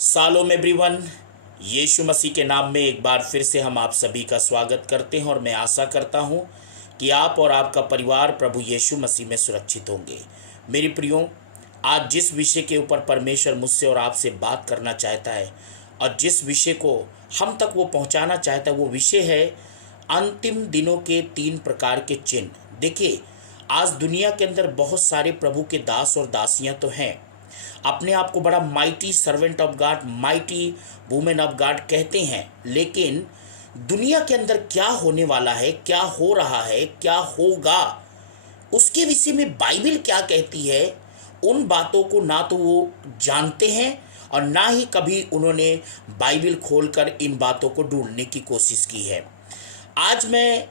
सालोम everyone. यीशु मसीह के नाम में एक बार फिर से हम आप सभी का स्वागत करते हैं और मैं आशा करता हूं कि आप और आपका परिवार प्रभु यीशु मसीह में सुरक्षित होंगे। मेरे प्रियो, आज जिस विषय के ऊपर परमेश्वर मुझसे और आपसे बात करना चाहता है और जिस विषय को हम तक वो पहुंचाना चाहता है, वो विषय है अंतिम दिनों के 3 प्रकार के चिन्ह। देखिए, आज दुनिया के अंदर बहुत सारे प्रभु के दास और दासियां तो हैं, अपने आप को बड़ा mighty servant of God, mighty women of God कहते हैं, लेकिन दुनिया के अंदर क्या होने वाला है, क्या हो रहा है, क्या होगा, उसके विषय में बाइबल क्या कहती है, उन बातों को ना तो वो जानते हैं और ना ही कभी उन्होंने बाइबल खोलकर इन बातों को ढूंढने की कोशिश की है। आज मैं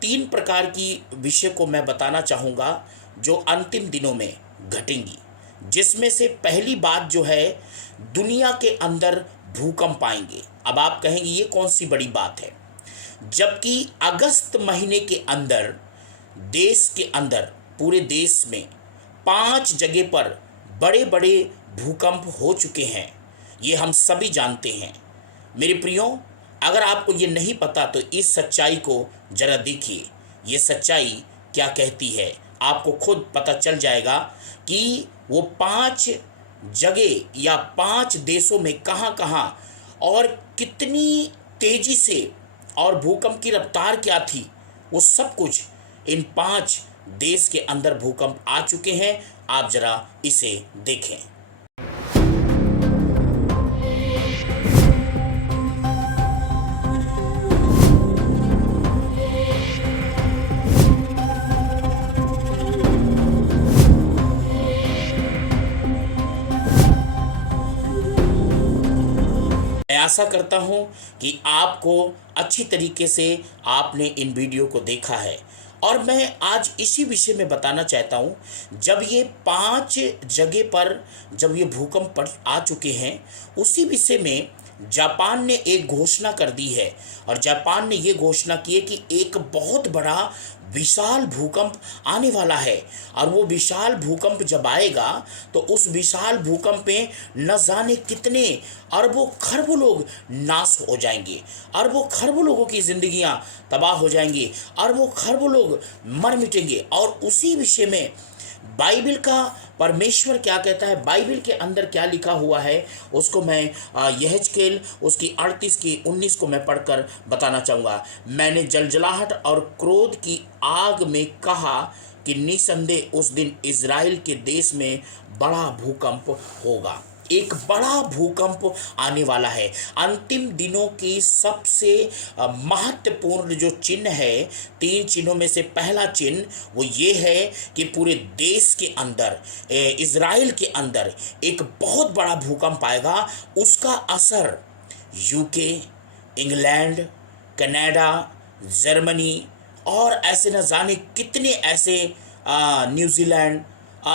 3 प्रकार की विषय को मैं बताना चाहूँगा जो अंतिम दिनों में घटेंगी, जिसमें से पहली बात जो है, दुनिया के अंदर भूकंप आएंगे। अब आप कहेंगे ये कौन सी बड़ी बात है, जबकि अगस्त महीने के अंदर देश के अंदर पूरे देश में 5 जगह पर बड़े बड़े भूकंप हो चुके हैं। ये हम सभी जानते हैं। मेरे प्रियो, अगर आपको ये नहीं पता तो इस सच्चाई को जरा देखिए, ये सच्चाई क्या कहती है, आपको खुद पता चल जाएगा कि वो 5 जगह या 5 देशों में कहाँ कहाँ और कितनी तेजी से और भूकंप की रफ्तार क्या थी, वो सब कुछ इन 5 देश के अंदर भूकंप आ चुके हैं। आप जरा इसे देखें। मैं आशा करता हूं कि आपको अच्छी तरीके से आपने इन वीडियो को देखा है और मैं आज इसी विषय में बताना चाहता हूं। जब ये 5 जगह पर जब ये भूकंप आ चुके हैं, उसी विषय में जापान ने एक घोषणा कर दी है और जापान ने ये घोषणा की है कि एक बहुत बड़ा विशाल भूकंप आने वाला है और वो विशाल भूकंप जब आएगा तो उस विशाल भूकंप में न जाने कितने अरबों खरबों लोग नाश हो जाएंगे, अरबों खरबों लोगों की जिंदगियां तबाह हो जाएंगी, अरबों खरबों लोग मर मिटेंगे। और उसी विषय में बाइबल का परमेश्वर क्या कहता है, बाइबल के अंदर क्या लिखा हुआ है, उसको मैं यहेजकेल उसकी 38 की 19 को मैं पढ़कर बताना चाहूँगा। मैंने जलजलाहट और क्रोध की आग में कहा कि निसंदेह उस दिन इज़राइल के देश में बड़ा भूकंप होगा। एक बड़ा भूकंप आने वाला है। अंतिम दिनों की सबसे महत्वपूर्ण जो चिन्ह है, 3 चिन्हों में से पहला चिन्ह वो ये है कि पूरे देश के अंदर, इज़राइल के अंदर एक बहुत बड़ा भूकंप आएगा। उसका असर यूके, इंग्लैंड, कनाडा, जर्मनी और ऐसे न जाने कितने ऐसे न्यूजीलैंड,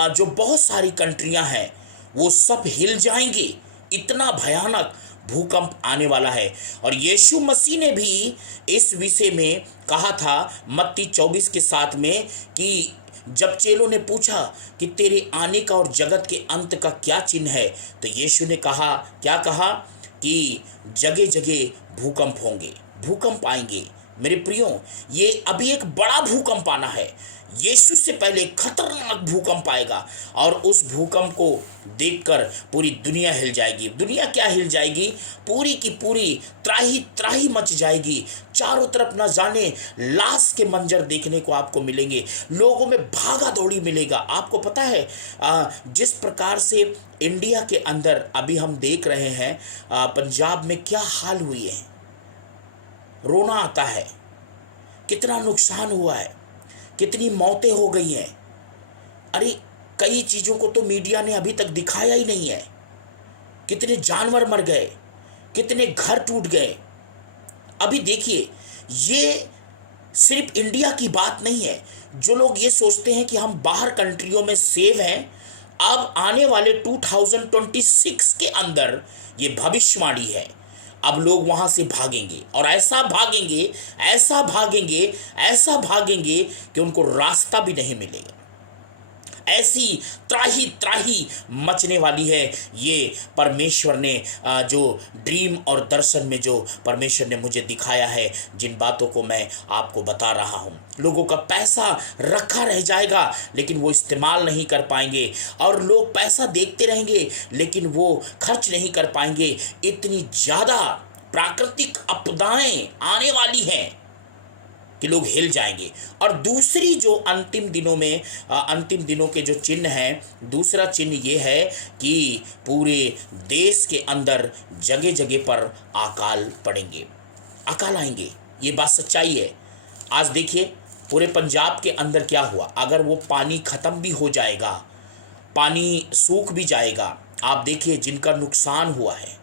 जो बहुत सारी कंट्रियां हैं, वो सब हिल जाएंगे। इतना भयानक भूकंप आने वाला है। और यीशु मसीह ने भी इस विषय में कहा था मत्ती 24 के 7 में कि जब चेलों ने पूछा कि तेरे आने का और जगत के अंत का क्या चिन्ह है, तो यीशु ने कहा, क्या कहा कि जगह जगह भूकंप होंगे, भूकंप आएंगे। मेरे प्रियो, ये अभी एक बड़ा भूकंप आना है। यीशु से पहले खतरनाक भूकंप आएगा और उस भूकंप को देखकर पूरी दुनिया हिल जाएगी। दुनिया क्या हिल जाएगी, पूरी की पूरी त्राही त्राही मच जाएगी। चारों तरफ न जाने लाश के मंजर देखने को आपको मिलेंगे, लोगों में भागा दौड़ी मिलेगा। आपको पता है जिस प्रकार से इंडिया के अंदर अभी हम देख रहे हैं, पंजाब में क्या हाल हुई है, रोना आता है। कितना नुकसान हुआ है, कितनी मौतें हो गई हैं। अरे कई चीज़ों को तो मीडिया ने अभी तक दिखाया ही नहीं है। कितने जानवर मर गए, कितने घर टूट गए। अभी देखिए, ये सिर्फ इंडिया की बात नहीं है। जो लोग ये सोचते हैं कि हम बाहर कंट्रियों में सेव हैं, अब आने वाले 2026 के अंदर ये भविष्यवाणी है, अब लोग वहां से भागेंगे और ऐसा भागेंगे, ऐसा भागेंगे, ऐसा भागेंगे कि उनको रास्ता भी नहीं मिलेगा। ऐसी त्राही त्राही मचने वाली है। ये परमेश्वर ने जो ड्रीम और दर्शन में जो परमेश्वर ने मुझे दिखाया है, जिन बातों को मैं आपको बता रहा हूँ। लोगों का पैसा रखा रह जाएगा लेकिन वो इस्तेमाल नहीं कर पाएंगे, और लोग पैसा देखते रहेंगे लेकिन वो खर्च नहीं कर पाएंगे। इतनी ज़्यादा प्राकृतिक आपदाएं आने वाली हैं कि लोग हिल जाएंगे। और दूसरी जो अंतिम दिनों में अंतिम दिनों के जो चिन्ह हैं, दूसरा चिन्ह ये है कि पूरे देश के अंदर जगह जगह पर अकाल पड़ेंगे, अकाल आएंगे। ये बात सच्चाई है। आज देखिए पूरे पंजाब के अंदर क्या हुआ। अगर वो पानी ख़त्म भी हो जाएगा, पानी सूख भी जाएगा, आप देखिए जिनका नुकसान हुआ है,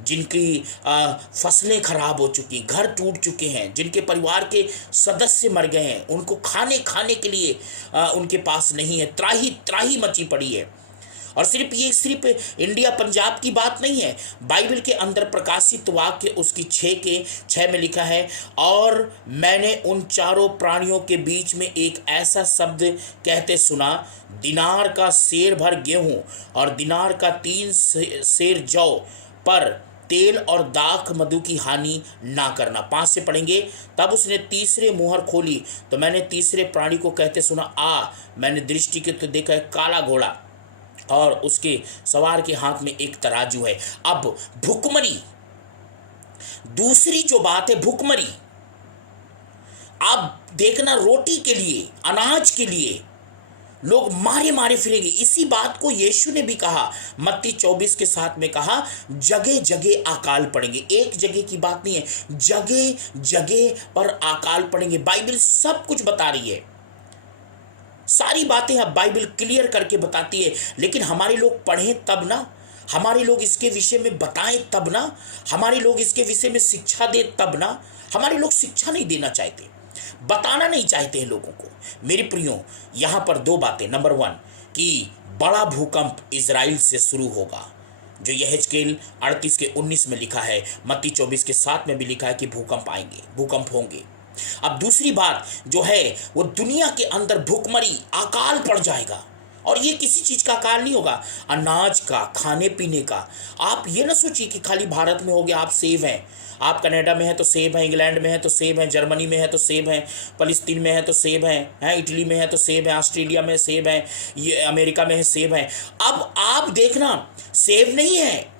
जिनकी फसलें खराब हो चुकी, घर टूट चुके हैं, जिनके परिवार के सदस्य मर गए हैं, उनको खाने के लिए उनके पास नहीं है, त्राही त्राही मची पड़ी है। और सिर्फ इंडिया पंजाब की बात नहीं है। बाइबल के अंदर प्रकाशित वाक्य उसकी 6 में लिखा है, और मैंने उन चारों प्राणियों के बीच में एक ऐसा शब्द कहते सुना, दिनार का सेर भर गेहूं और दिनार का 3 सेर जौ पर तेल और दाख मधु की हानि ना करना। 5 से पढ़ेंगे। तब उसने तीसरे मुहर खोली तो मैंने तीसरे प्राणी को कहते सुना, आ। मैंने दृष्टि की तो देखा एक काला घोड़ा और उसके सवार के हाथ में एक तराजू है। अब भुखमरी, दूसरी जो बात है भुखमरी। आप देखना, रोटी के लिए, अनाज के लिए लोग मारे मारे फिरेंगे। इसी बात को यीशु ने भी कहा, मत्ती 24:7 में कहा, जगह जगह अकाल पड़ेंगे। एक जगह की बात नहीं है, जगह जगह पर अकाल पड़ेंगे। बाइबल सब कुछ बता रही है, सारी बातें अब बाइबल क्लियर करके बताती है। लेकिन हमारे लोग पढ़ें तब ना, हमारे लोग इसके विषय में बताएं तब ना, हमारे लोग इसके विषय में शिक्षा दें तब ना। हमारे लोग शिक्षा नहीं देना चाहते, बताना नहीं चाहते हैं लोगों को। मेरे प्रियो, यहाँ पर 2 बातें। नंबर 1 कि बड़ा भूकंप इजराइल से शुरू होगा, जो यहेजकेल 38:19 में लिखा है, मत्ती 24:7 में भी लिखा है कि भूकंप आएंगे, भूकंप होंगे। अब दूसरी बात जो है वो दुनिया के अंदर भूखमरी, अकाल पड़ जाएगा। और ये किसी चीज का अकाल नहीं होगा, अनाज का, खाने पीने का। आप ये ना सोचिए कि खाली भारत में हो गया, आप सेब हैं, आप कनाडा में है तो सेब है, इंग्लैंड में है तो सेब है, जर्मनी में है तो सेब है, फलस्तीन में है तो सेब है, इटली में है तो सेब है, ऑस्ट्रेलिया में सेब है, ये अमेरिका में है सेब है। अब आप देखना, सेब नहीं है,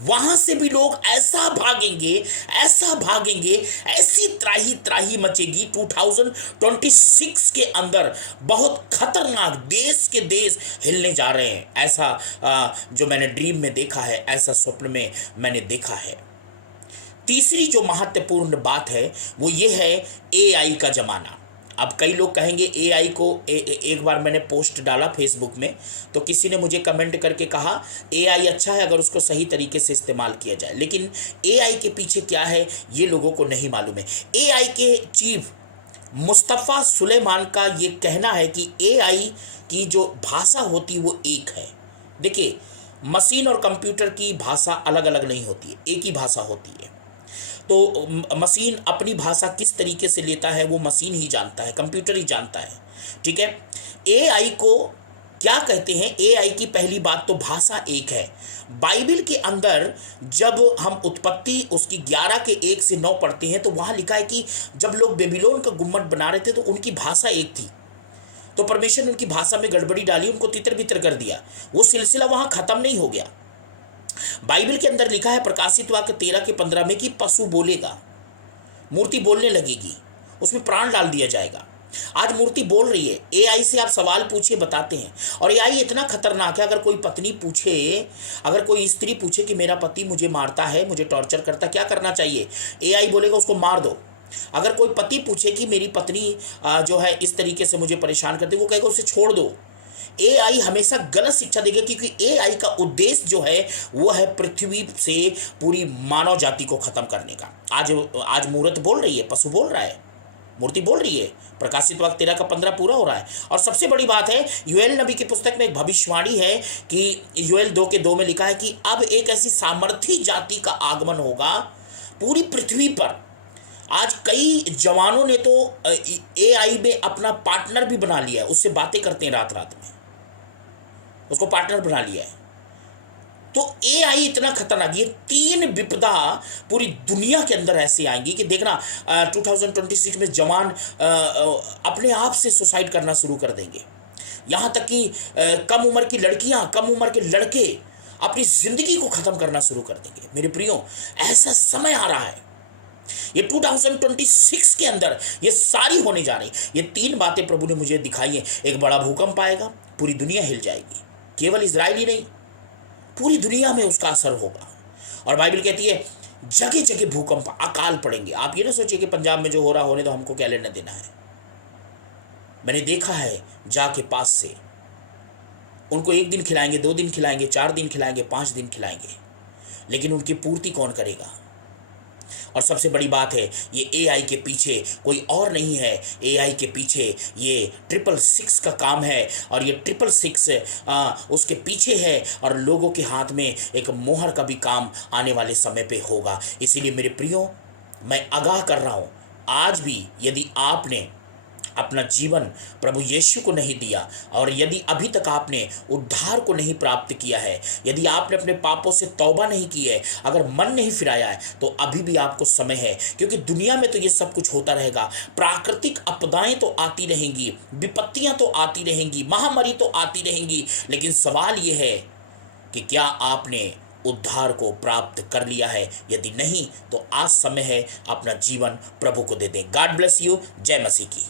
वहां से भी लोग ऐसा भागेंगे, ऐसा भागेंगे, ऐसी त्राही त्राही मचेगी। 2026 के अंदर बहुत खतरनाक, देश के देश हिलने जा रहे हैं। ऐसा जो मैंने ड्रीम में देखा है, ऐसा स्वप्न में मैंने देखा है। तीसरी जो महत्वपूर्ण बात है वो ये है एआई का जमाना। अब कई लोग कहेंगे एआई को, एक बार मैंने पोस्ट डाला फेसबुक में, तो किसी ने मुझे कमेंट करके कहा एआई अच्छा है अगर उसको सही तरीके से इस्तेमाल किया जाए। लेकिन एआई के पीछे क्या है ये लोगों को नहीं मालूम है। एआई के चीफ मुस्तफ़ा सुलेमान का ये कहना है कि एआई की जो भाषा होती वो एक है। देखिए, मशीन और कंप्यूटर की भाषा अलग अलग नहीं होती है, एक ही भाषा होती है। तो मशीन अपनी भाषा किस तरीके से लेता है वो मशीन ही जानता है, कंप्यूटर ही जानता है, ठीक है। एआई को क्या कहते हैं? एआई की पहली बात तो भाषा एक है। बाइबल के अंदर जब हम उत्पत्ति उसकी 11 के 1 से 9 पढ़ते हैं तो वहाँ लिखा है कि जब लोग बेबीलोन का गुम्मट बना रहे थे तो उनकी भाषा एक थी, तो परमेश्वर ने उनकी भाषा में गड़बड़ी डाली, उनको तितर बितर कर दिया। वो सिलसिला वहाँ ख़त्म नहीं हो गया। बाइबल के अंदर लिखा है प्रकाशित वाक्य 13 के 15 में कि पशु बोलेगा, मूर्ति बोलने लगेगी, उसमें प्राण डाल दिया जाएगा। आज मूर्ति बोल रही है। एआई से आप सवाल पूछिए, बताते हैं। और एआई इतना खतरनाक है, अगर कोई पत्नी पूछे, अगर कोई स्त्री पूछे कि मेरा पति मुझे मारता है, मुझे टॉर्चर करता, क्या करना चाहिए? एआई बोलेगा उसको मार दो। अगर कोई पति पूछे कि मेरी पत्नी जो है इस तरीके से मुझे परेशान करती, वो कहेगा उसे छोड़ दो। एआई हमेशा गलत शिक्षा देगा, क्योंकि एआई का उद्देश्य जो है वो है पृथ्वी से पूरी मानव जाति को खत्म करने का। आज मूर्त बोल रही है, पशु बोल रहा है, मूर्ति बोल रही है। प्रकाशित वाक्य 13 का 15 पूरा हो रहा है। और सबसे बड़ी बात है, योएल नबी की पुस्तक में एक भविष्यवाणी है कि योएल 2 के 2 में लिखा है कि अब एक ऐसी सामर्थी जाति का आगमन होगा पूरी पृथ्वी पर। आज कई जवानों ने तो एआई में अपना पार्टनर भी बना लिया है, उससे बातें करते हैं रात रात में। उसको पार्टनर बना लिया है। तो एआई इतना खतरनाक, ये 3 विपदा पूरी दुनिया के अंदर ऐसे आएंगी कि देखना 2026 में जवान अपने आप से सुसाइड करना शुरू कर देंगे। यहाँ तक कि कम उम्र की लड़कियां, कम उम्र के लड़के अपनी जिंदगी को खत्म करना शुरू कर देंगे। मेरे प्रियो, ऐसा समय आ रहा है, ये 2026 के अंदर ये सारी होने जा रही। ये 3 बातें प्रभु ने मुझे दिखाई हैं। एक बड़ा भूकंप आएगा, पूरी दुनिया हिल जाएगी, केवल इजराइल ही नहीं, पूरी दुनिया में उसका असर होगा। और बाइबल कहती है जगह जगह भूकंप, अकाल पड़ेंगे। आप ये ना सोचिए कि पंजाब में जो हो रहा होने तो हमको क्या लेना देना है। मैंने देखा है जाके पास से, उनको 1 दिन खिलाएंगे, 2 दिन खिलाएंगे, 4 दिन खिलाएंगे, 5 दिन खिलाएंगे, लेकिन उनकी पूर्ति कौन करेगा। और सबसे बड़ी बात है, ये एआई के पीछे कोई और नहीं है, एआई के पीछे ये 666 का काम है। और ये 666 उसके पीछे है, और लोगों के हाथ में एक मोहर का भी काम आने वाले समय पे होगा। इसीलिए मेरे प्रियो, मैं आगाह कर रहा हूँ, आज भी यदि आपने अपना जीवन प्रभु यीशु को नहीं दिया, और यदि अभी तक आपने उद्धार को नहीं प्राप्त किया है, यदि आपने अपने पापों से तौबा नहीं की है, अगर मन नहीं फिराया है, तो अभी भी आपको समय है। क्योंकि दुनिया में तो ये सब कुछ होता रहेगा, प्राकृतिक आपदाएं तो आती रहेंगी, विपत्तियां तो आती रहेंगी, महामारी तो आती रहेंगी, लेकिन सवाल ये है कि क्या आपने उद्धार को प्राप्त कर लिया है। यदि नहीं, तो आज समय है अपना जीवन प्रभु को दे दें। God bless you. जय मसीह की।